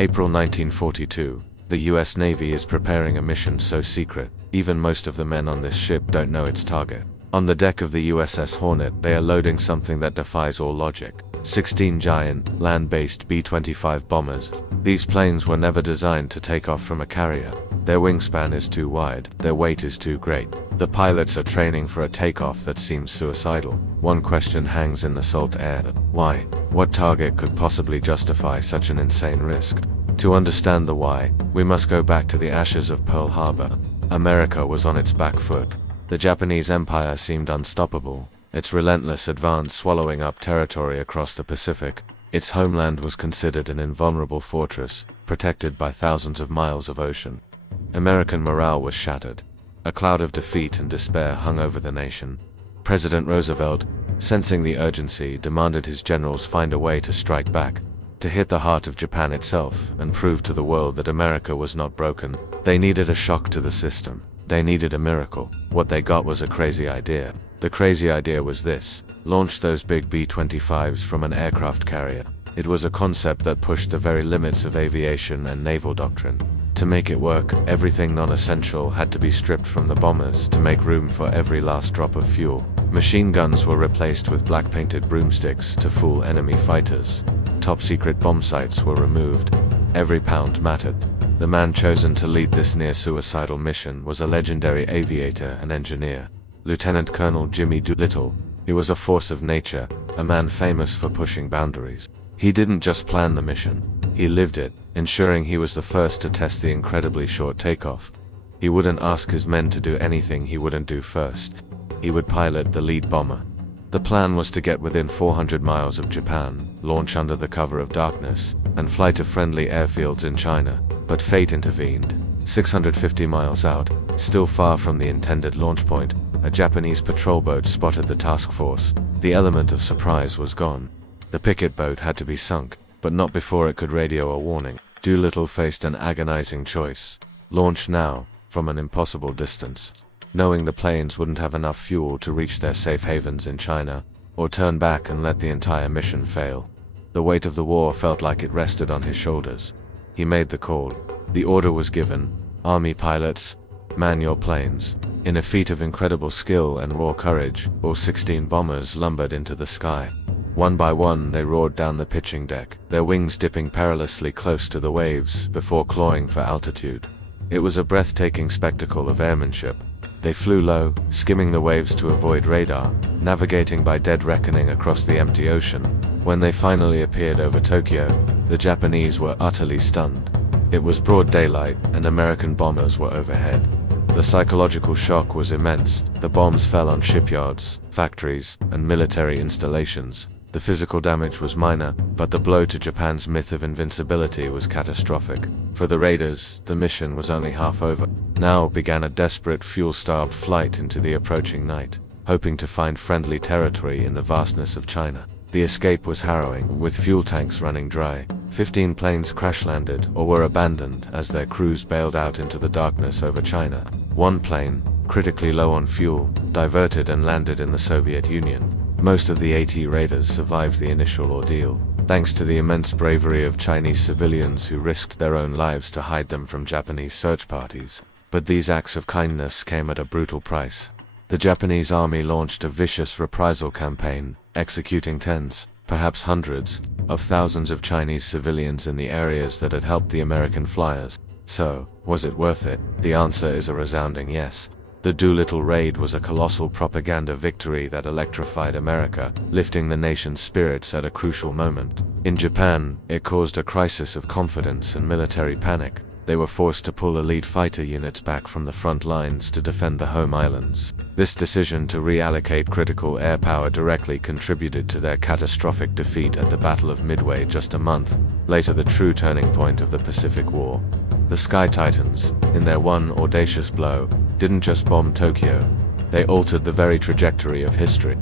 April 1942. The US Navy is preparing a mission so secret, even most of the men on this ship don't know its target. On the deck of the USS Hornet, they are loading something that defies all logic. 16 giant, land-based B-25 bombers. These planes were never designed to take off from a carrier. Their wingspan is too wide, their weight is too great. The pilots are training for a takeoff that seems suicidal. One question hangs in the salt air. Why? What target could possibly justify such an insane risk? To understand the why, we must go back to the ashes of Pearl Harbor. America was on its back foot. The Japanese Empire seemed unstoppable, its relentless advance swallowing up territory across the Pacific. Its homeland was considered an invulnerable fortress, protected by thousands of miles of ocean. American morale was shattered. A cloud of defeat and despair hung over the nation. President Roosevelt, sensing the urgency, demanded his generals find a way to strike back, to hit the heart of Japan itself, and prove to the world that America was not broken. They needed a shock to the system. They needed a miracle. What they got was a crazy idea. The crazy idea was this: launch those big B-25s from an aircraft carrier. It was a concept that pushed the very limits of aviation and naval doctrine. To make it work, everything non-essential had to be stripped from the bombers to make room for every last drop of fuel. Machine guns were replaced with black-painted broomsticks to fool enemy fighters. Top-secret bomb sites were removed. Every pound mattered. The man chosen to lead this near-suicidal mission was a legendary aviator and engineer, Lieutenant Colonel Jimmy Doolittle. He was a force of nature, a man famous for pushing boundaries. He didn't just plan the mission, he lived it, ensuring he was the first to test the incredibly short takeoff. He wouldn't ask his men to do anything he wouldn't do first. He would pilot the lead bomber. The plan was to get within 400 miles of Japan, launch under the cover of darkness, and fly to friendly airfields in China. But fate intervened. 650 miles out, still far from the intended launch point, a Japanese patrol boat spotted the task force. The element of surprise was gone. The picket boat had to be sunk, but not before it could radio a warning. Doolittle faced an agonizing choice: launch now, from an impossible distance, knowing the planes wouldn't have enough fuel to reach their safe havens in China, or turn back and let the entire mission fail. The weight of the war felt like it rested on his shoulders. He made the call. The order was given: Army pilots, man your planes. In a feat of incredible skill and raw courage, all 16 bombers lumbered into the sky. One by one they roared down the pitching deck, their wings dipping perilously close to the waves before clawing for altitude. It was a breathtaking spectacle of airmanship. They flew low, skimming the waves to avoid radar, navigating by dead reckoning across the empty ocean. When they finally appeared over Tokyo, the Japanese were utterly stunned. It was broad daylight, and American bombers were overhead. The psychological shock was immense. The bombs fell on shipyards, factories, and military installations. The physical damage was minor, but the blow to Japan's myth of invincibility was catastrophic. For the raiders, the mission was only half over. Now began a desperate, fuel-starved flight into the approaching night, hoping to find friendly territory in the vastness of China. The escape was harrowing, with fuel tanks running dry. 15 planes crash-landed or were abandoned as their crews bailed out into the darkness over China. One plane, critically low on fuel, diverted and landed in the Soviet Union. Most of the 80 raiders survived the initial ordeal, thanks to the immense bravery of Chinese civilians who risked their own lives to hide them from Japanese search parties. But these acts of kindness came at a brutal price. The Japanese army launched a vicious reprisal campaign, executing tens, perhaps hundreds, of thousands of Chinese civilians in the areas that had helped the American flyers. So, was it worth it? The answer is a resounding yes. The Doolittle Raid was a colossal propaganda victory that electrified America, lifting the nation's spirits at a crucial moment. In Japan, it caused a crisis of confidence and military panic. They were forced to pull elite fighter units back from the front lines to defend the home islands. This decision to reallocate critical air power directly contributed to their catastrophic defeat at the Battle of Midway just a month later, the true turning point of the Pacific War. The Sky Titans, in their one audacious blow, didn't just bomb Tokyo, they altered the very trajectory of history.